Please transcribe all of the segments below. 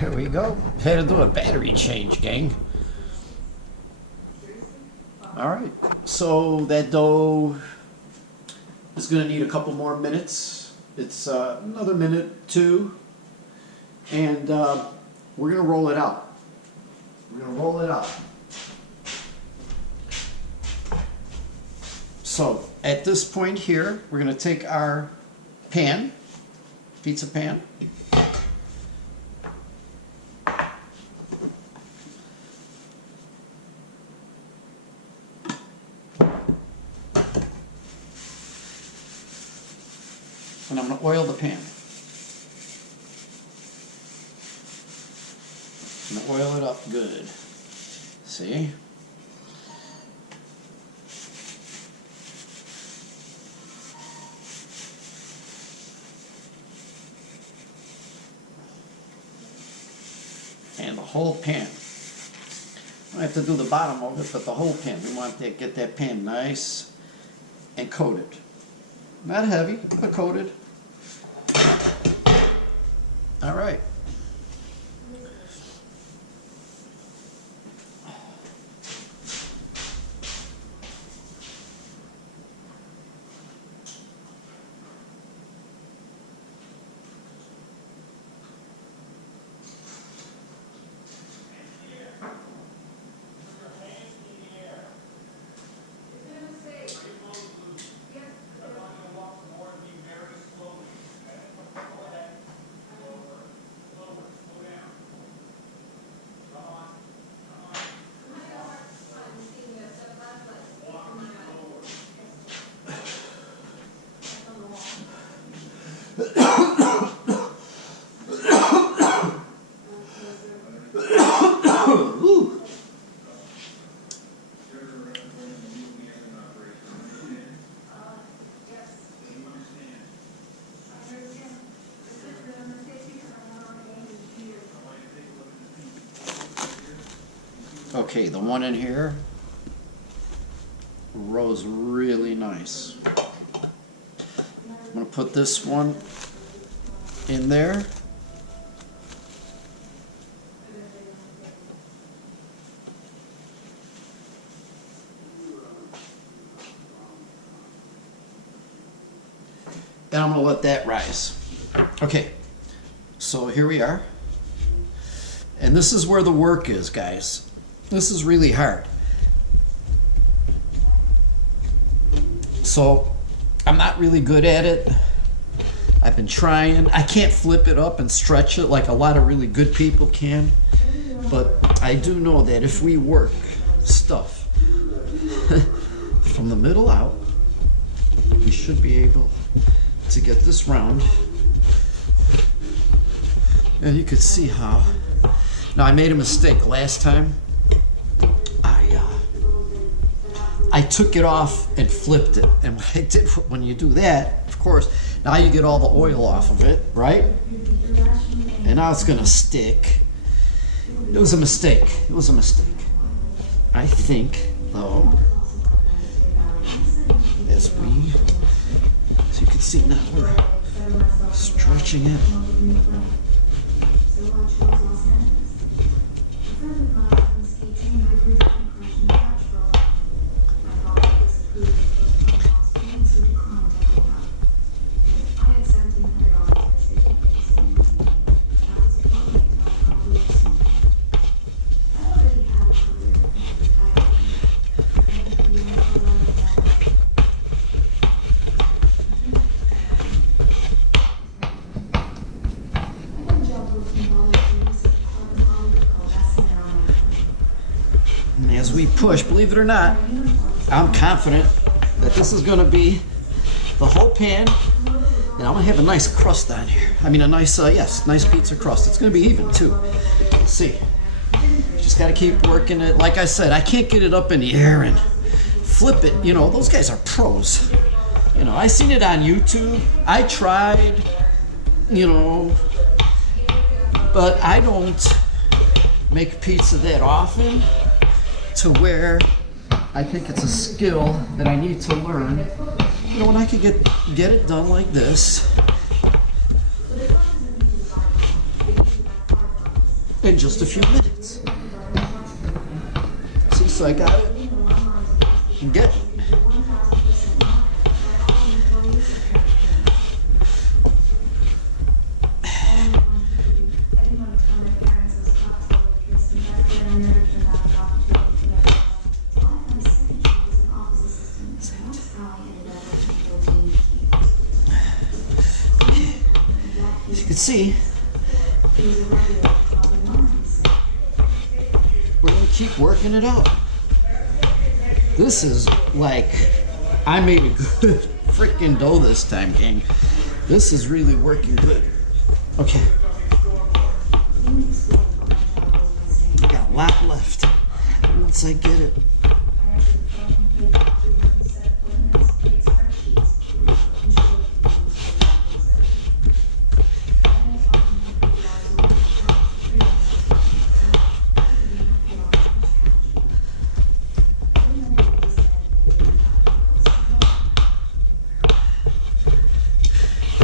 There we go. Had to do a battery change, gang. All right, so that dough is gonna need a couple more minutes. It's another minute, two, and we're gonna roll it out. We're gonna roll it out. So at this point here, we're gonna take our pan, pizza pan, and I'm going to oil the pan. I'm going to oil it up good. See? And the whole pan. I have to do the bottom of it, but the whole pan. We want to get that pan nice and coated. Not heavy, but coated. All right. Okay, the one in here rose really nice. I'm going to put this one in there. And I'm going to let that rise. Okay, so here we are. And this is where the work is, guys. This is really hard. So I'm not really good at it. I've been trying. I can't flip it up and stretch it like a lot of really good people can. But I do know that if we work stuff from the middle out, we should be able to get this round. And you could see how. Now I made a mistake last time. I took it off and flipped it. And what I did when you do that, of course, now you get all the oil off of it, right? And now it's gonna stick. It was a mistake. It was a mistake. I think, though, as you can see now, we're stretching it. As we push, believe it or not, I'm confident that this is going to be the whole pan, and I'm going to have a nice crust on here. I mean a nice, nice pizza crust. It's going to be even too. Let's see. Just got to keep working it. Like I said, I can't get it up in the air and flip it. You know, those guys are pros. You know, I seen it on YouTube. I tried, you know, but I don't make pizza that often to where I think it's a skill that I need to learn. You know, when I could get it done like this. in just a few minutes. See, so I got it. And get it. As you can see, we're going to keep working it out. This is like, I made a good freaking dough this time, gang. This is really working good. Okay. I got a lot left. Once I get it.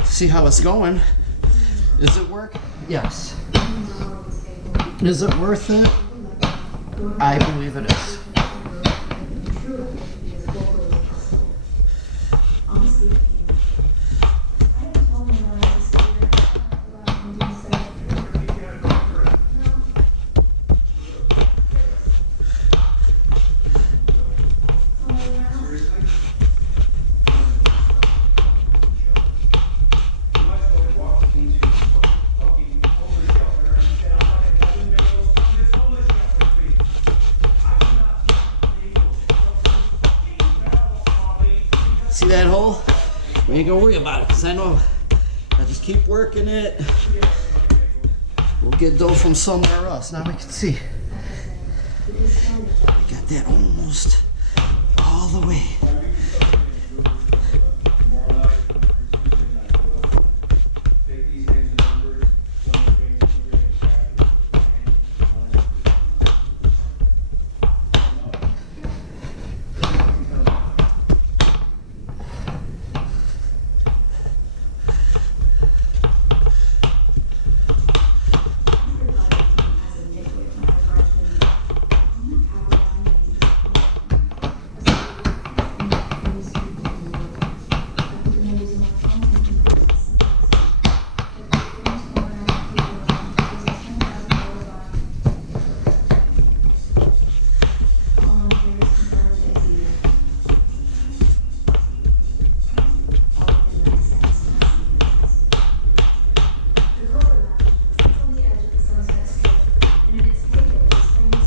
See how it's going. Is it work? Yes. Is it worth it? I believe it is. See that hole? We ain't gonna worry about it, because I know I just keep working it. We'll get dough from somewhere else. Now we can see. I got that almost all the way.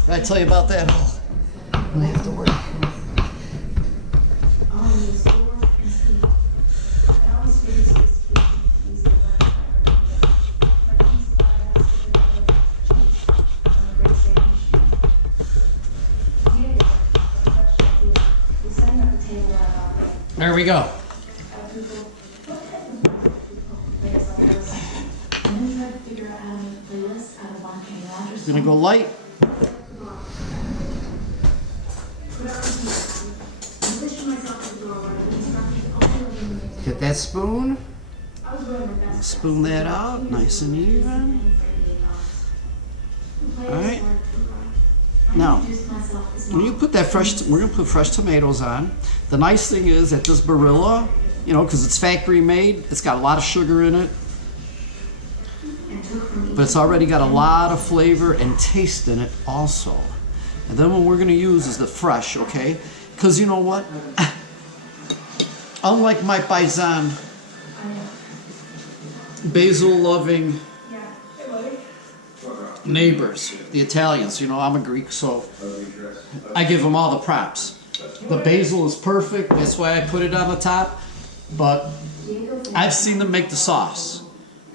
I tell you about that hole. I have to work. There we go. Gonna go light. Get that spoon. Spoon that out, nice and even. All right. Now, when you put that fresh, we're gonna put fresh tomatoes on. The nice thing is that this Barilla, you know, because it's factory made, it's got a lot of sugar in it, but it's already got a lot of flavor and taste in it also. And then what we're gonna use is the fresh, okay? Because you know what? Unlike my paisan, basil-loving neighbors, the Italians, you know, I'm a Greek, so I give them all the props. The basil is perfect, that's why I put it on the top, but I've seen them make the sauce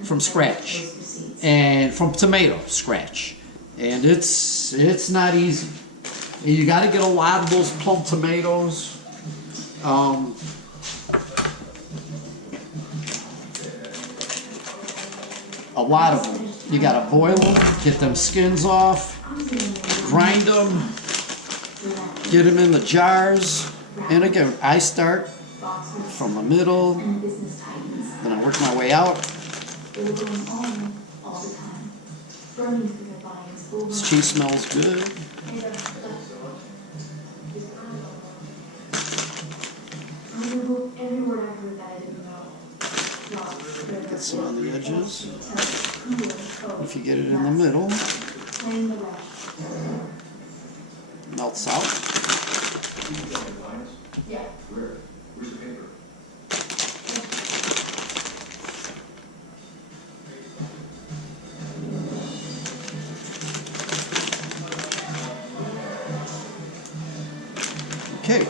from scratch, and from tomato scratch, and it's not easy. You got to get a lot of those plum tomatoes. A lot of them. You got to boil them, get them skins off, grind them, get them in the jars. And again, I start from the middle, then I work my way out. This cheese smells good. Get some on the edges. If you get it in the middle, melts out. Okay.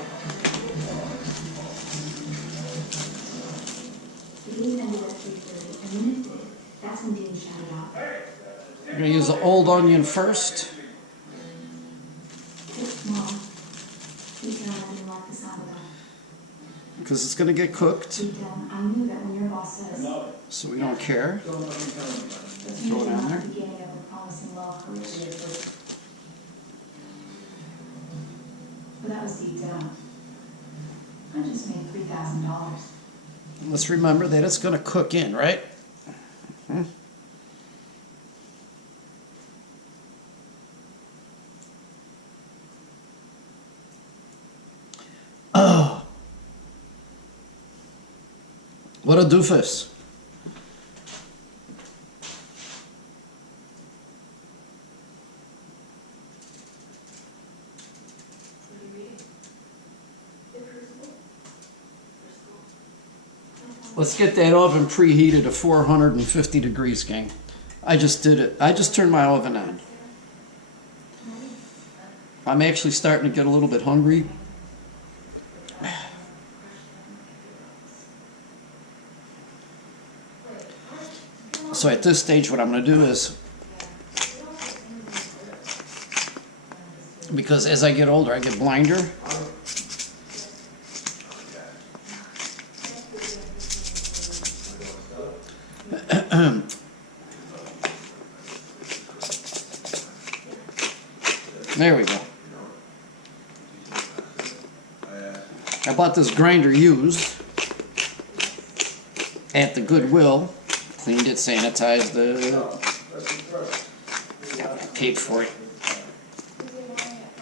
We're going to use the old onion first. Because it's going to get cooked. So we don't care. Throw it on there. But that was deep down. I just made $3,000. Let's remember that it's going to cook in, right? Oh, what a doofus. Let's get that oven preheated to 450 degrees, gang. I just did it. I just turned my oven on. I'm actually starting to get a little bit hungry. So at this stage, what I'm going to do is, because as I get older, I get blinder. There we go. I bought this grinder used at the Goodwill. Cleaned it, sanitized it. Yeah, I paid for it.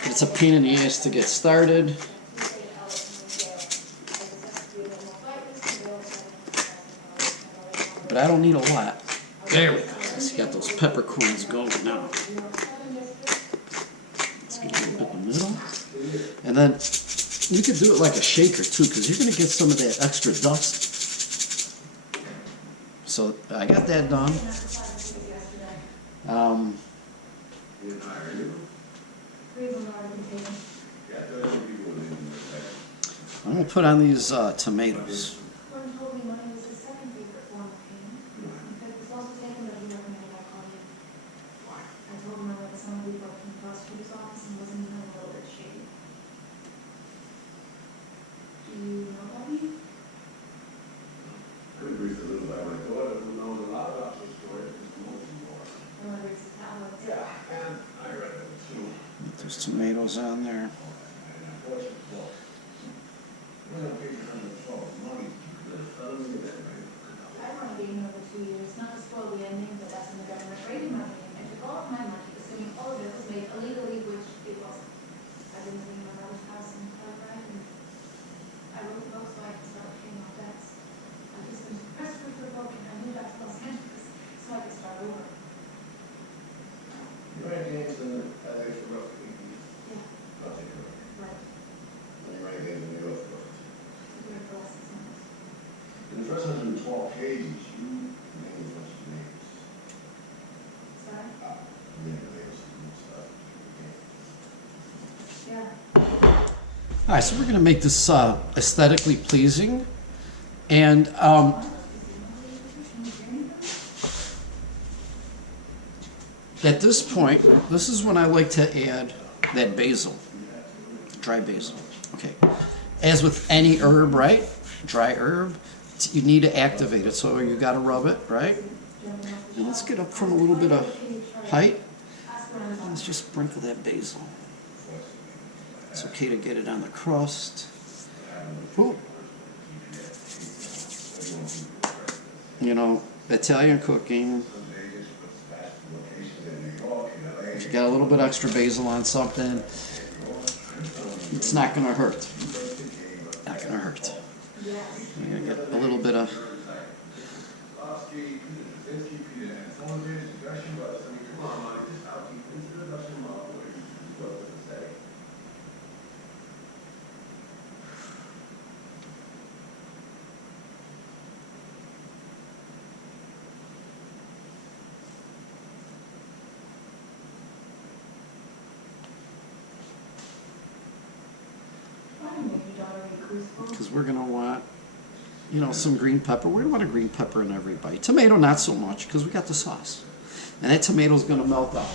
It's a pain in the ass to get started. But I don't need a lot. There we go. Let's get those peppercorns going now. Let's get a little bit in the middle. And then you could do it like a shaker too, because you're going to get some of that extra dust. So I got that done. I'm going to put on these tomatoes. Put those tomatoes on there. In the first 112 pages, you named a bunch of names. Sorry? You named names and stuff. Yeah. All right, so we're going to make this aesthetically pleasing. And at this point, this is when I like to add that basil, dry basil. Okay. As with any herb, right? Dry herb, you need to activate it. So you got to rub it, right? And let's get up from a little bit of height. Let's just sprinkle that basil. It's okay to get it on the crust. Ooh. You know, Italian cooking. If you got a little bit extra basil on something, it's not gonna hurt. Not gonna hurt. I'm gonna get a little bit of. Because we're gonna want, you know, some green pepper. We're gonna want a green pepper in every bite. Tomato, not so much, because we got the sauce, and that tomato's gonna melt out.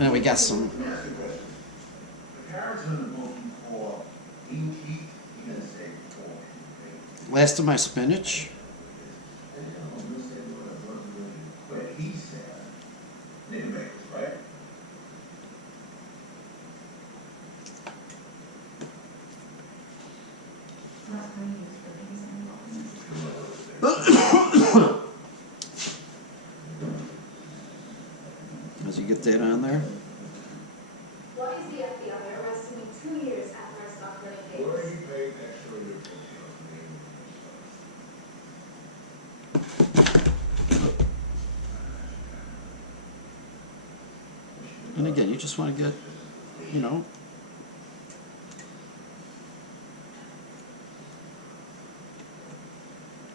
And we got some. Last of my spinach. As you get that on there. Why is the FBI arresting me 2 years after I stopped running dates? Where are you paid extra to And again, you just want to get, you know,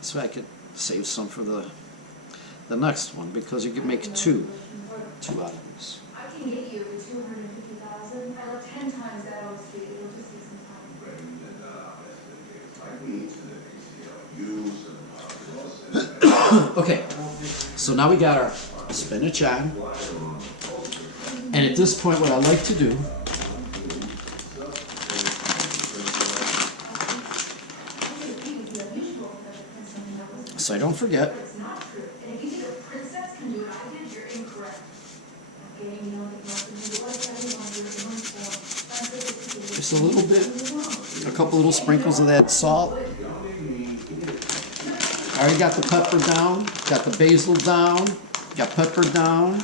so I could save some for the next one, because you could make two out of this. I can get you over 250,000. I left 10 times that old street. It'll just take some time. Okay, so now we got our spinach on, and at this point what I like to do so I don't forget, It's not true. And if you think a princess can do it, I did, you're incorrect. Okay, you know, just a little bit, a couple little sprinkles of that salt. I already got the pepper down, got the basil down, got pepper down.